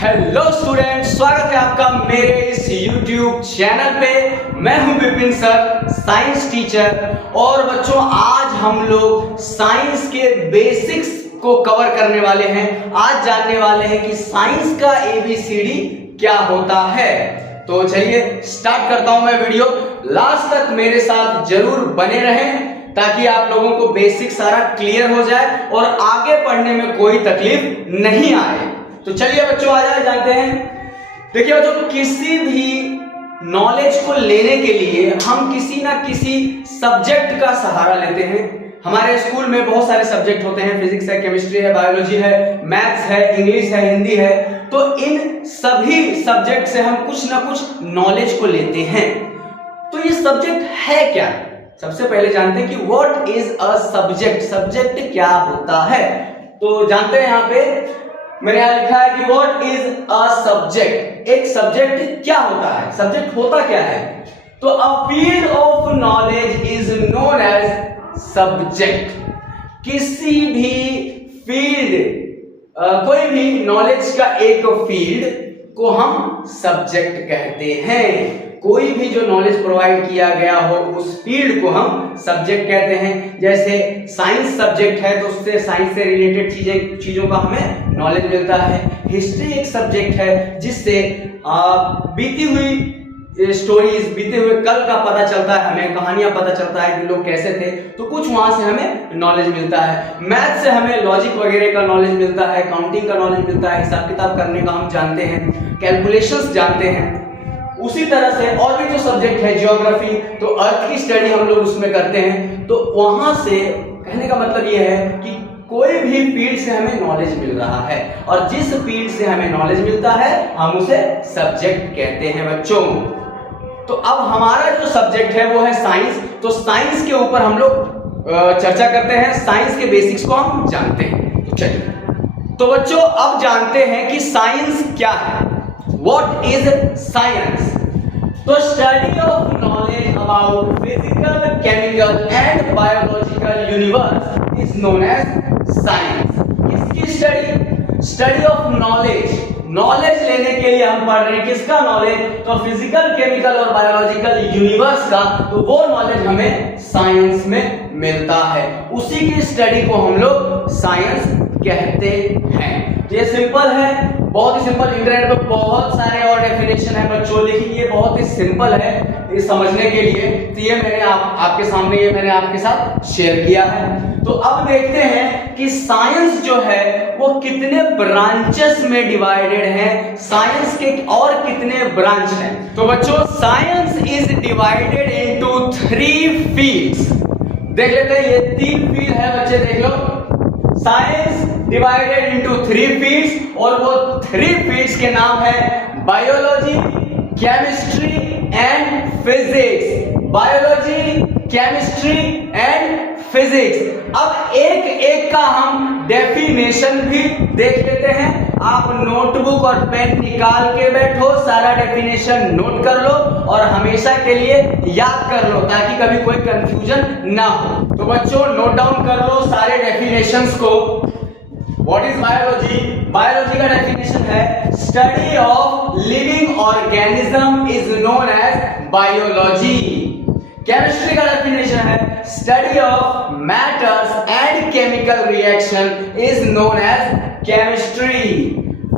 Hello student, स्वागत है आपका मेरे इस YouTube चैनल पे। मैं हूं विपिन सर, साइंस टीचर। और बच्चों, आज हम लोग साइंस के बेसिक्स को कवर करने वाले हैं। आज जानने वाले हैं कि साइंस का ABCD क्या होता है। तो चलिए स्टार्ट करता हूं मैं वीडियो। लास्ट तक मेरे साथ जरूर बने रहें ताकि आप लोगों को बेसिक सारा क्लियर हो जाए और आगे पढ़ने में कोई तकलीफ नहीं आए। तो चलिए बच्चों, आ जाए जानते हैं। देखिए बच्चों, किसी भी नॉलेज को लेने के लिए हम किसी ना किसी सब्जेक्ट का सहारा लेते हैं। हमारे स्कूल में बहुत सारे सब्जेक्ट होते हैं, फिजिक्स है, केमिस्ट्री है, बायोलॉजी है, मैथ्स है, इंग्लिश है, हिंदी है। तो इन सभी सब्जेक्ट से हम कुछ ना कुछ नॉलेज को लेते हैं। तो ये सब्जेक्ट है क्या? सबसे पहले जानते हैं कि what is a subject. Subject क्या होता है? तो जानते हैं, यहाँ पे मैंने यहां लिखा है कि व्हाट इज अ सब्जेक्ट। एक सब्जेक्ट क्या होता है? सब्जेक्ट होता क्या है? तो a field of knowledge is known as subject. किसी भी फील्ड, कोई भी नॉलेज का एक फील्ड को हम सब्जेक्ट कहते हैं। कोई भी जो नॉलेज प्रोवाइड किया गया हो उस फील्ड को हम सब्जेक्ट कहते हैं। जैसे साइंस सब्जेक्ट है तो उससे साइंस से रिलेटेड चीजों का हमें नॉलेज मिलता है। हिस्ट्री एक सब्जेक्ट है जिससे बीती हुई स्टोरीज, बीते हुए कल का पता चलता है, हमें कहानियां पता चलता है कि लोग कैसे थे, तो कुछ वहां से हमें नॉलेज मिलता है। मैथ से हमें लॉजिक वगैरह का नॉलेज मिलता है, काउंटिंग का नॉलेज मिलता है, हिसाब किताब करने का हम जानते हैं, कैलकुलेशंस जानते हैं। उसी तरह से और भी जो सब्जेक्ट है, ज्योग्राफी, तो अर्थ की स्टडी हम लोग उसमें करते हैं। तो वहां से कहने का मतलब यह है कि कोई भी फील्ड से हमें नॉलेज मिल रहा है, और जिस फील्ड से हमें नॉलेज मिलता है हम उसे सब्जेक्ट कहते हैं बच्चों। तो अब हमारा जो सब्जेक्ट है वो है साइंस। तो साइंस के ऊपर हम लोग चर्चा करते हैं, साइंस के बेसिक्स को हम जानते हैं। तो चलिए, तो बच्चों अब जानते हैं कि साइंस क्या है। What is science? तो study of knowledge about physical, chemical and biological universe is known as science. किसकी study? Study of knowledge. Knowledge लेने के लिए हम पढ़ रहे हैं किसका नॉलेज? तो फिजिकल, केमिकल और बायोलॉजिकल यूनिवर्स का। तो वो नॉलेज हमें साइंस में मिलता है, उसी की स्टडी को हम लोग साइंस कहते हैं। ये सिंपल है, बहुत ही सिंपल। इंटरनेट पे बहुत सारे और डेफिनेशन है बच्चों, लेकिन ये बहुत ही सिंपल है ये समझने के लिए। तो ये मैंने आपके सामने ये मैंने आपके साथ शेयर किया है। तो अब देखते हैं कि साइंस जो है वो कितने ब्रांचेस में डिवाइडेड है, साइंस के और कितने ब्रांच हैं। तो बच्चों, science is divided into 3 fields. देख लेते हैं, ये 3 फील्ड है बच्चे, देख लो। साइंस डिवाइडेड इनटू 3 फील्ड्स, और वो 3 फील्ड्स के नाम है biology, chemistry and physics. Biology, chemistry and physics. अब एक एक का हम डेफिनेशन भी देख लेते हैं। आप नोटबुक और पेन निकाल के बैठो, सारा डेफिनेशन नोट कर लो और हमेशा के लिए याद कर लो ताकि कभी कोई कंफ्यूजन ना हो। तो बच्चों नोट डाउन कर लो सारे डेफिनेशंस को। What is biology? बायोलॉजी का डेफिनेशन है study of living organism is known as biology. Chemistry का डेफिनेशन है study of matters and chemical reaction is known as chemistry.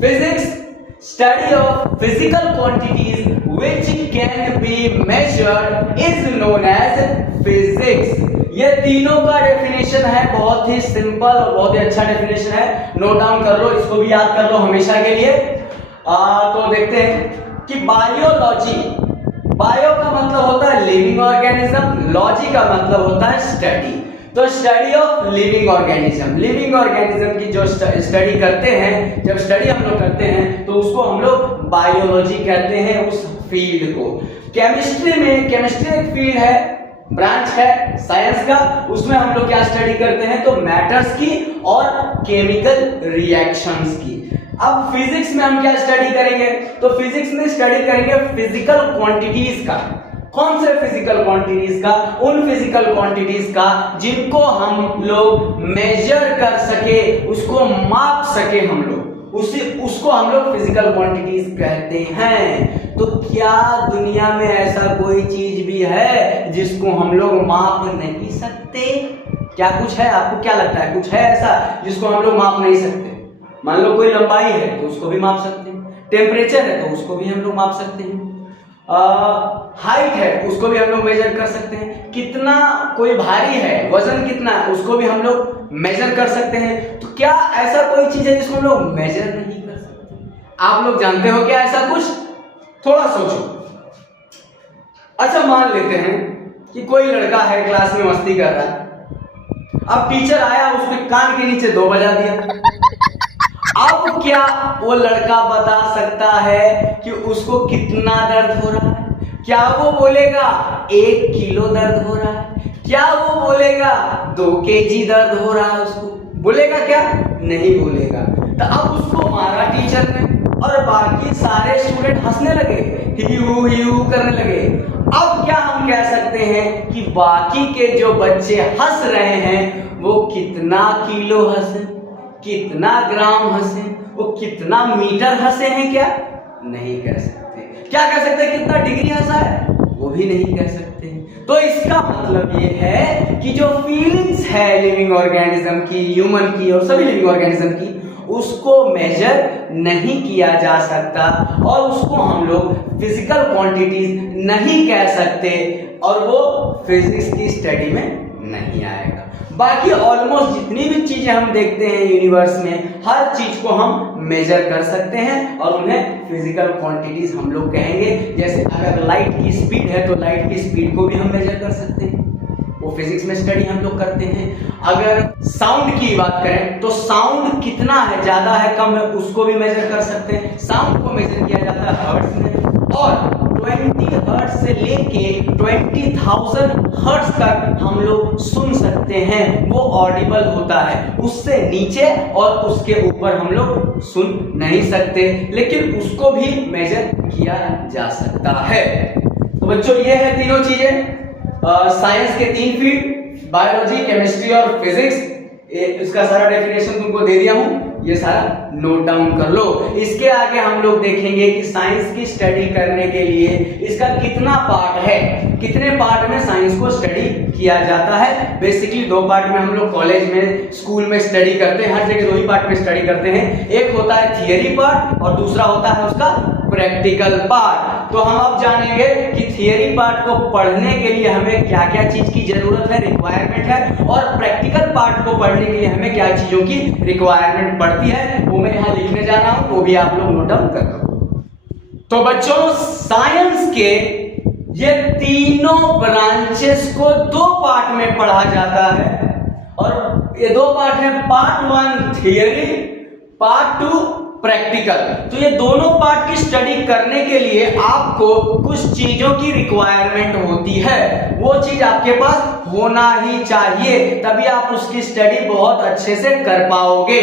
Physics, study of physical quantities which can be measured is known as physics. ये तीनों का definition है, बहुत ही simple और बहुत ही अच्छा डेफिनेशन है। नोट डाउन कर लो, इसको भी याद कर लो हमेशा के लिए। तो देखते हैं कि बायोलॉजी, बायो का मतलब होता है लिविंग ऑर्गेनिज्म, लॉजी का मतलब होता है स्टडी। तो study of living organism, living organism की जो स्टडी करते हैं, जब स्टडी हम लोग करते हैं तो उसको हम लोग बायोलॉजी कहते हैं, उस फील्ड को। केमिस्ट्री में, केमिस्ट्री एक फील्ड है, ब्रांच है साइंस का, उसमें हम लोग क्या स्टडी करते हैं? तो मैटर्स की और केमिकल रिएक्शंस की। अब फिजिक्स में हम क्या स्टडी करेंगे? तो फिजिक्स में स्टडी करेंगे फिजिकल क्वांटिटीज का। कौन से फिजिकल क्वांटिटीज का? उन फिजिकल क्वांटिटीज का जिनको हम लोग मेजर कर सके, उसको माप सके हम लोग। उसको हम लोग फिजिकल क्वांटिटीज कहते हैं। तो क्या दुनिया में ऐसा कोई चीज भी है जिसको हम लोग माप नहीं सकते? क्या कुछ है? आपको क्या लगता है कुछ है ऐसा जिसको हम लोग माप नहीं सकते? मान लो कोई लंबाई है तो उसको भी माप सकते हैं, टेम्परेचर है तो उसको भी हम लोग माप सकते हैं, हाइट है उसको भी हम लोग मेजर कर सकते हैं, कितना कोई भारी है, वजन कितना है उसको भी हम लोग मेजर कर सकते हैं। तो क्या ऐसा कोई चीज है जिसको हम लोग मेजर नहीं कर सकते? आप लोग जानते हो क्या ऐसा कुछ? थोड़ा सोचो। अच्छा मान लेते हैं कि कोई लड़का है क्लास में मस्ती कर रहा है, अब टीचर आया उसने कान के नीचे 2 बजा दिया। अब क्या वो लड़का बता सकता है कि उसको कितना दर्द हो रहा है? क्या वो बोलेगा 1 किलो दर्द हो रहा है? क्या वो बोलेगा 2 केजी दर्द हो रहा है? उसको बोलेगा क्या? नहीं बोलेगा। तो अब उसको मारा टीचर ने और बाकी सारे स्टूडेंट हंसने लगे, ही हू करने लगे। अब क्या हम कह सकते हैं कि बाकी के जो बच्चे हंस रहे हैं वो कितना किलो हंसे, कितना ग्राम हंसे, वो कितना मीटर हंसे हैं? क्या नहीं कह सकते। क्या कह सकते हैं कितना डिग्री हंसा है? वो भी नहीं कह सकते। तो इसका मतलब ये है कि जो फीलिंग्स है लिविंग ऑर्गेनिज्म की, ह्यूमन की और सभी लिविंग ऑर्गेनिज्म की, उसको मेजर नहीं किया जा सकता और उसको हम लोग फिजिकल क्वांटिटीज नहीं कह सकते और वो फिजिक्स की स्टडी में नहीं आएगा। बाकी ऑलमोस्ट जितनी भी चीजें हम देखते हैं यूनिवर्स में, हर चीज को हम मेजर कर सकते हैं और उन्हें फिजिकल क्वांटिटीज हम लोग कहेंगे। जैसे अगर लाइट की स्पीड है तो लाइट की स्पीड को भी हम मेजर कर सकते हैं, वो फिजिक्स में स्टडी हम लोग करते हैं। अगर साउंड की बात करें तो साउंड कितना है, ज्यादा है कम है, उसको भी मेजर कर सकते हैं। साउंड को मेजर किया जाता है हर्ट्ज में और 20 हर्ट्ज से लेके 20,000 हर्ट्ज तक हम लोग सुन सकते हैं, वो ऑडिबल होता है। उससे नीचे और उसके ऊपर हम लोग सुन नहीं सकते, लेकिन उसको भी मेजर किया जा सकता है। तो बच्चों ये है तीनों चीजें, साइंस के 3 फील्ड, बायोलॉजी, केमिस्ट्री और फिजिक्स। इसका सारा डेफिनेशन तुमको दे दिया हूं, ये सारा नोट डाउन कर लो। इसके आगे हम लोग देखेंगे कि साइंस की स्टडी करने के लिए इसका कितना पार्ट है, कितने पार्ट में साइंस को स्टडी किया जाता है। बेसिकली 2 पार्ट में हम लोग कॉलेज में, स्कूल में स्टडी करते हैं, हर जगह 2 ही पार्ट में स्टडी करते हैं। एक होता है थियरी पार्ट और दूसरा होता है उसका प्रैक्टिकल पार्ट। तो हम अब जानेंगे कि थियरी पार्ट को पढ़ने के लिए हमें क्या क्या चीज की जरूरत है, रिक्वायरमेंट है, और प्रैक्टिकल पार्ट को पढ़ने के लिए हमें क्या चीजों की रिक्वायरमेंट पड़ती है, वो मैं यहाँ लिखने जा रहा हूं, वो भी आप लोग नोट डाउन कर लो। तो बच्चों साइंस के ये तीनों ब्रांचेस को 2 पार्ट में पढ़ा जाता है और ये 2 पार्ट है, पार्ट 1 थियरी, पार्ट 2 प्रैक्टिकल। तो ये दोनों पार्ट की स्टडी करने के लिए आपको कुछ चीजों की रिक्वायरमेंट होती है, वो चीज आपके पास होना ही चाहिए, तभी आप उसकी स्टडी बहुत अच्छे से कर पाओगे।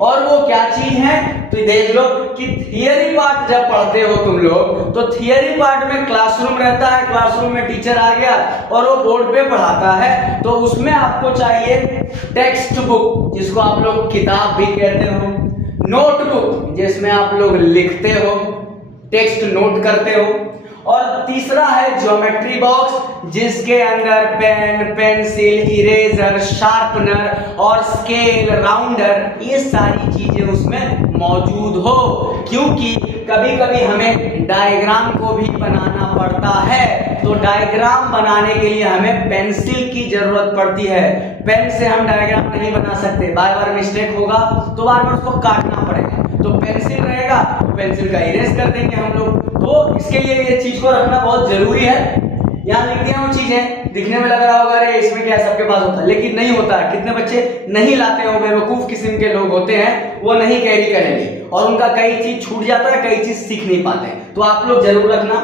और वो क्या चीज है तो देख लो कि थियरी पार्ट जब पढ़ते हो तुम लोग, तो थियरी पार्ट में क्लासरूम रहता है, क्लासरूम में टीचर आ गया और वो बोर्ड पे पढ़ाता है, तो उसमें आपको चाहिए टेक्स्ट बुक, जिसको आप लोग किताब भी कहते हो, नोटबुक जिसमें आप लोग लिखते हो, टेक्स्ट नोट करते हो, और तीसरा है ज्योमेट्री बॉक्स जिसके अंदर पेन, पेंसिल, इरेजर, शार्पनर और स्केल, राउंडर, ये सारी चीजें उसमें मौजूद हो। क्योंकि कभी कभी हमें डायग्राम को भी बनाना पड़ता है, तो डायग्राम बनाने के लिए हमें पेंसिल की जरूरत पड़ती है। पेन से हम डायग्राम नहीं बना सकते, बार बार मिस्टेक होगा तो बार बार उसको काटना पड़ेगा। तो पेंसिल रहेगा तो पेंसिल का इरेज कर देंगे हम लोग। तो इसके लिए ये चीज को रखना बहुत जरूरी है। यहाँ लिख दिया हूँ चीजें, दिखने में लग रहा होगा अरे इसमें क्या सबके पास होता है, लेकिन नहीं होता है। कितने बच्चे नहीं लाते हो, बेवकूफ किस्म के लोग होते हैं, वो नहीं कैरी करेंगे और उनका कई चीज छूट जाता है, कई चीज सीख नहीं पाते। तो आप लोग जरूर रखना।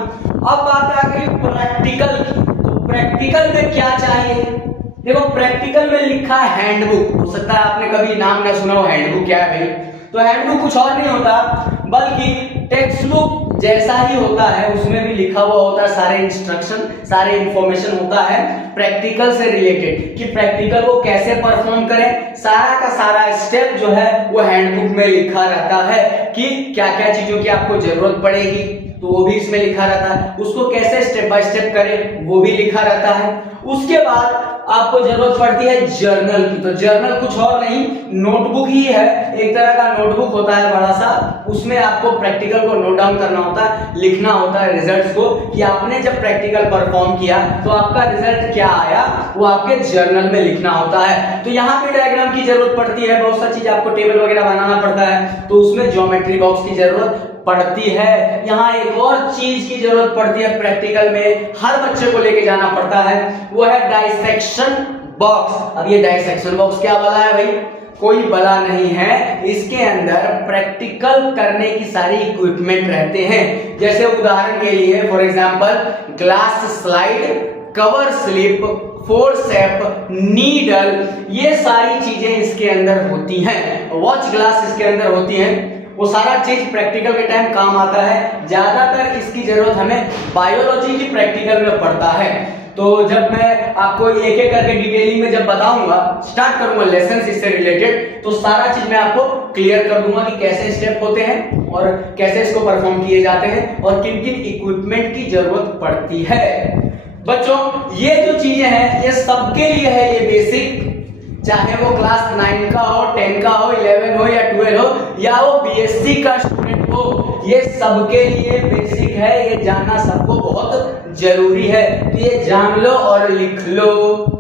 अब बात आ गई प्रैक्टिकल की। तो प्रैक्टिकल में क्या चाहिए? देखो प्रैक्टिकल में लिखा है हैंडबुक। हो सकता है आपने कभी नाम ना सुना हो, हैंडबुक क्या है भाई? तो हैंडबुक कुछ और नहीं होता बल्कि टेक्स्ट बुक जैसा ही होता है, उसमें भी लिखा हुआ होता है सारे इंस्ट्रक्शन, सारे इंफॉर्मेशन होता है प्रैक्टिकल से रिलेटेड कि प्रैक्टिकल को कैसे परफॉर्म करें, सारा का सारा स्टेप जो है वो हैंडबुक में लिखा रहता है कि क्या क्या चीजों की आपको जरूरत पड़ेगी, तो वो भी इसमें लिखा रहता है, उसको कैसे स्टेप बाय स्टेप करें वो भी लिखा रहता है। उसके बाद आपको जरूरत पड़ती है जर्नल की, तो जर्नल कुछ और नहीं नोटबुक ही है, एक तरह का नोटबुक होता है बड़ा सा, उसमें आपको प्रैक्टिकल को नोट डाउन करना होता है, लिखना होता है रिजल्ट्स को कि आपने जब प्रैक्टिकल परफॉर्म किया तो आपका रिजल्ट क्या आया, वो आपके जर्नल में लिखना होता है। तो यहाँ पे डायग्राम की जरूरत पड़ती है, बहुत सारी चीज आपको टेबल वगैरह बनाना पड़ता है, तो उसमें ज्योमेट्री बॉक्स की जरूरत पड़ती है। यहाँ एक और चीज की जरूरत पड़ती है प्रैक्टिकल में, हर बच्चे को लेके जाना पड़ता है, वो है डाइसेक्शन बॉक्स। अब ये डाइसेक्शन बॉक्स क्या बला है भाई, कोई बला नहीं है, इसके अंदर प्रैक्टिकल करने की सारी इक्विपमेंट रहते हैं। जैसे उदाहरण के लिए for example glass slide, cover slip, forcep, needle, ये सारी चीजें इसके अंदर होती हैं, वॉच ग्लास इसके अंदर होती हैं, वो सारा चीज प्रैक्टिकल के टाइम काम आता है। ज्यादातर इसकी जरूरत हमें बायोलॉजी की प्रैक्टिकल में पड़ता है। तो जब मैं आपको एक एक करके डिटेलिंग में जब बताऊंगा, स्टार्ट करूंगा लेसन इससे रिलेटेड, तो सारा चीज मैं आपको क्लियर कर दूंगा कि कैसे स्टेप होते हैं और कैसे इसको परफॉर्म किए जाते हैं और किन किन इक्विपमेंट की जरूरत पड़ती है। बच्चों ये जो चीजें हैं ये सबके लिए है, ये बेसिक, चाहे वो क्लास 9 का हो, 10 का हो, 11 हो या 12 हो या वो बीएससी का स्टूडेंट हो, ये सबके लिए बेसिक है, ये जानना सबको बहुत जरूरी है, तो ये जान लो और लिख लो।